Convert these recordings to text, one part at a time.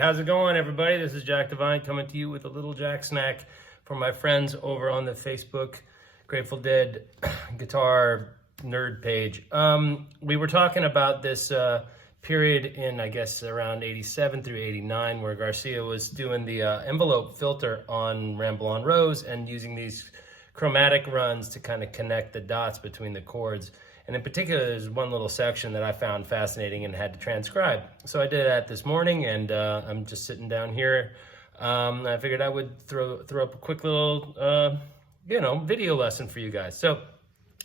How's it going, everybody? This is Jack Divine coming to you with a little Jacksnack from my friends over on the Facebook Grateful Dead guitar nerd page. We were talking about this period in, I guess, around 87 through 89, where Garcia was doing the envelope filter on Ramble on Rose and using these chromatic runs to kind of connect the dots between the chords. And in particular, there's one little section that I found fascinating and had to transcribe. So I did that this morning, and I'm just sitting down here. I figured I would throw up a quick little, video lesson for you guys. So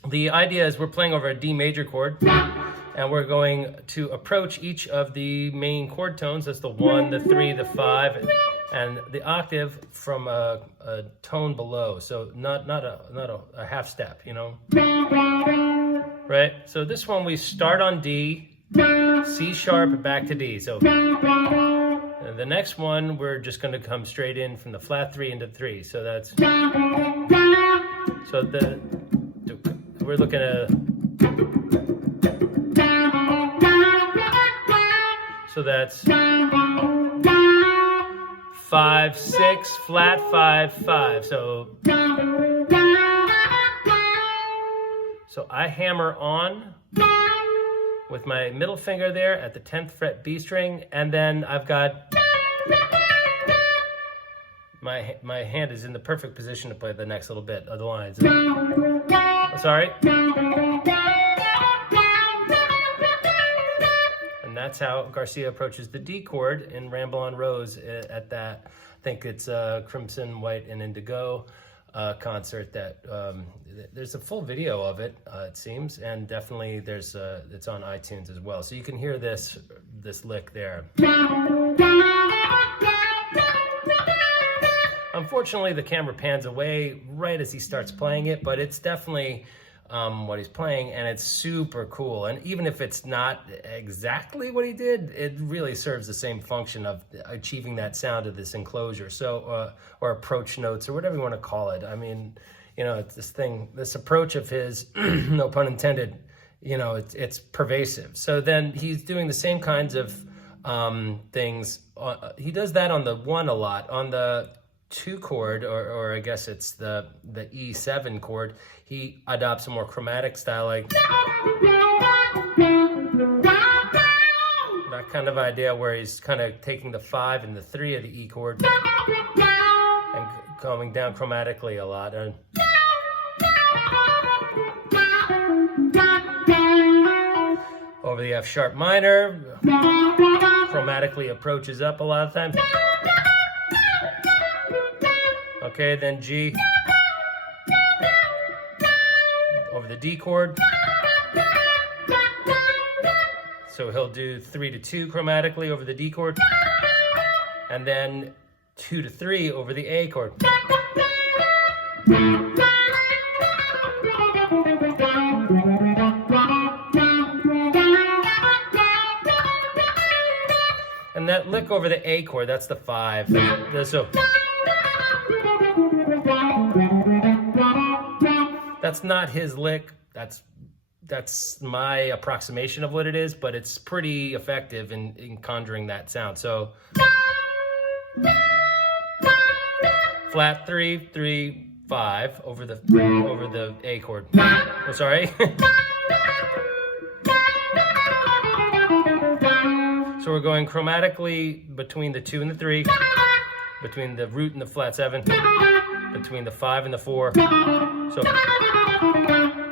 the idea is we're playing over a D major chord, and we're going to approach each of the main chord tones. That's the 1, the 3, the 5, and the octave from a tone below. So not a half step, Right, so this one we start on D, C sharp, back to D. So and the next one we're just going to come straight in from the flat 3 into 3. So that's we're looking at so that's 5 6 flat 5 5. So I hammer on with my middle finger there at the 10th fret B string, and then I've got my hand is in the perfect position to play the next little bit of the lines. Sorry. And that's how Garcia approaches the D chord in Ramble on Rose at that, I think it's Crimson, White, and Indigo concert that there's a full video of it, it seems, and definitely there's it's on iTunes as well, so you can hear this lick there. Unfortunately, the camera pans away right as he starts playing it, but it's definitely what he's playing, and it's super cool. And even if it's not exactly what he did, it really serves the same function of achieving that sound of this enclosure, so or approach notes, or whatever you want to call it. I mean, it's this approach of his, no pun intended, it's pervasive. So then he's doing the same kinds of things. He does that on the 1 a lot. On the 2 chord, or I guess it's the E7 chord, he adopts a more chromatic style, like that kind of idea, where he's kind of taking the 5 and the 3 of the E chord and coming down chromatically a lot. And over the F sharp minor, chromatically approaches up a lot of times. Okay, then G over the D chord. So he'll do 3 to 2 chromatically over the D chord, and then 2 to 3 over the A chord. And that lick over the A chord, that's the 5. So that's not his lick. That's my approximation of what it is, but it's pretty effective in conjuring that sound. So flat 3 3 5 over the A chord. Oh, sorry. So we're going chromatically between the 2 and the 3, between the root and the flat 7, between the 5 and the 4.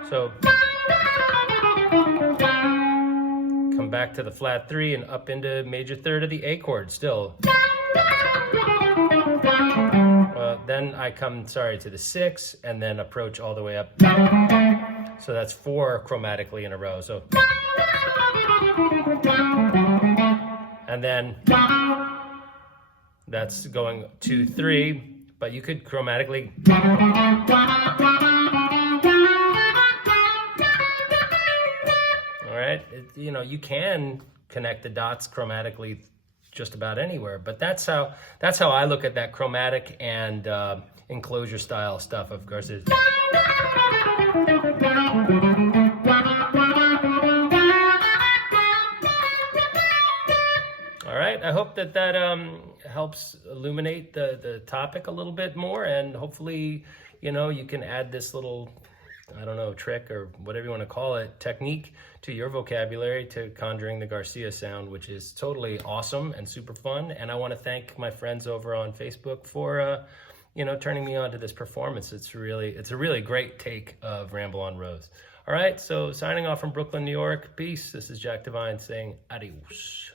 So come back to the flat 3 and up into major third of the A chord still. Then I come, to the 6, and then approach all the way up. So that's 4 chromatically in a row. So, and then That's going 2-3, but you could chromatically. All right, you can connect the dots chromatically just about anywhere, but that's how I look at that chromatic and enclosure style stuff. Of course, is. All right, I hope that helps illuminate the topic a little bit more, and hopefully, you can add this little, I don't know, trick or whatever you want to call it, technique to your vocabulary to conjuring the Garcia sound, which is totally awesome and super fun. And I want to thank my friends over on Facebook for, turning me on to this performance. It's a really great take of Ramble on Rose. All right, so signing off from Brooklyn, New York. Peace. This is Jack Divine saying adios.